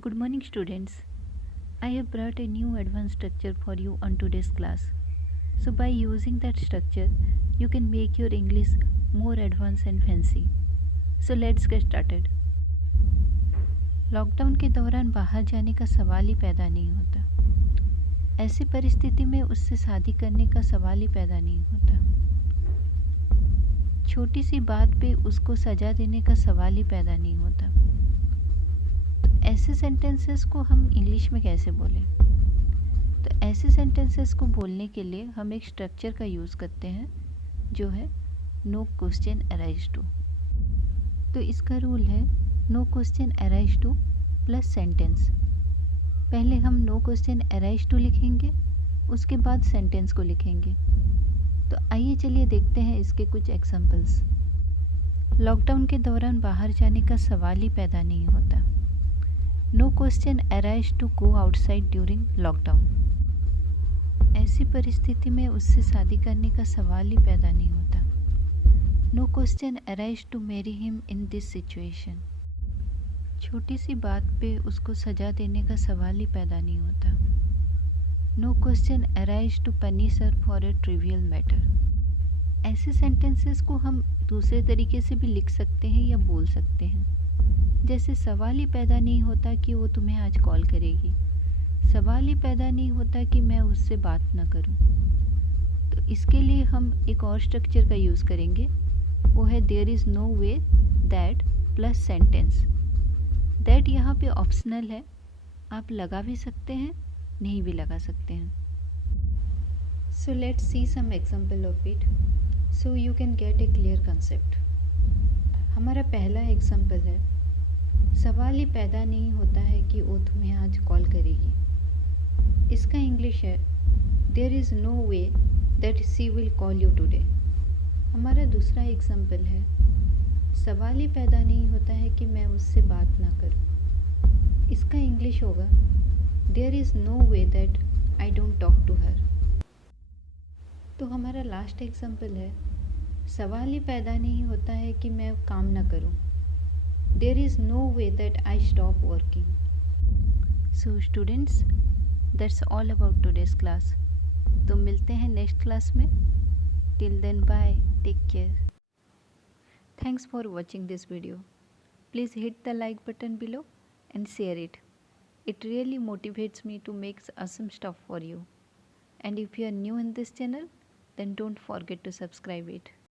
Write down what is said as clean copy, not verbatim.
Good morning, students. I have brought a new advanced structure for you on today's class. So, by using that structure, you can make your English more advanced and fancy. So, let's get started. Lockdown के दौरान बाहर जाने का सवाल ही पैदा नहीं होता। ऐसी परिस्थिति में उससे शादी करने का सवाल ही पैदा नहीं होता। छोटी सी बात पे उसको सजा देने का सवाल ही पैदा नहीं होता। ऐसे सेंटेंसेस को हम इंग्लिश में कैसे बोलें? तो ऐसे सेंटेंसेस को बोलने के लिए हम एक स्ट्रक्चर का यूज़ करते हैं जो है नो क्वेश्चन अराइज टू। तो इसका रूल है no question arise to plus sentence. पहले हम नो क्वेश्चन अराइज टू लिखेंगे, उसके बाद सेंटेंस को लिखेंगे। तो आइए चलिए देखते हैं इसके कुछ एग्जांपल्स। लॉकडाउन के दौरान बाहर जाने का सवाल ही पैदा नहीं होता। No question arise to go outside during lockdown. ऐसी परिस्थिति में उससे शादी करने का सवाल ही पैदा नहीं होता। No question arise to marry him in this situation. छोटी सी बात पे उसको सजा देने का सवाल ही पैदा नहीं होता। No question arise to punish her for a trivial matter. ऐसे सेंटेंसेस को हम दूसरे तरीके से भी लिख सकते हैं या बोल सकते हैं। जैसे सवाल ही पैदा नहीं होता कि वो तुम्हें आज कॉल करेगी। सवाल ही पैदा नहीं होता कि मैं उससे बात ना करूं। तो इसके लिए हम एक और स्ट्रक्चर का यूज़ करेंगे, वो है there is no way that plus sentence. That यहाँ पे ऑप्शनल है, आप लगा भी सकते हैं, नहीं भी लगा सकते हैं। So let's see some example of it so you can get a clear concept. हमारा पहला एग्जांपल है, सवाल ही पैदा नहीं होता है कि वो तुम्हें आज कॉल करेगी। इसका इंग्लिश है there is no way that she will call you today. हमारा दूसरा एग्जांपल है, सवाल ही पैदा नहीं होता है कि मैं उससे बात ना करूं। इसका इंग्लिश होगा there is no way that I don't talk to her. तो हमारा लास्ट एग्जांपल है, सवाल ही पैदा नहीं होता है कि मैं काम ना करूं। There is no way that I stop working. So students, that's all about today's class. तो मिलते हैं नेक्स्ट क्लास में. Till then, bye. Take care. Thanks for watching this video. Please hit the like button below and share it. It really motivates me to make awesome stuff for you. And if you are new in this channel, then don't forget to subscribe it.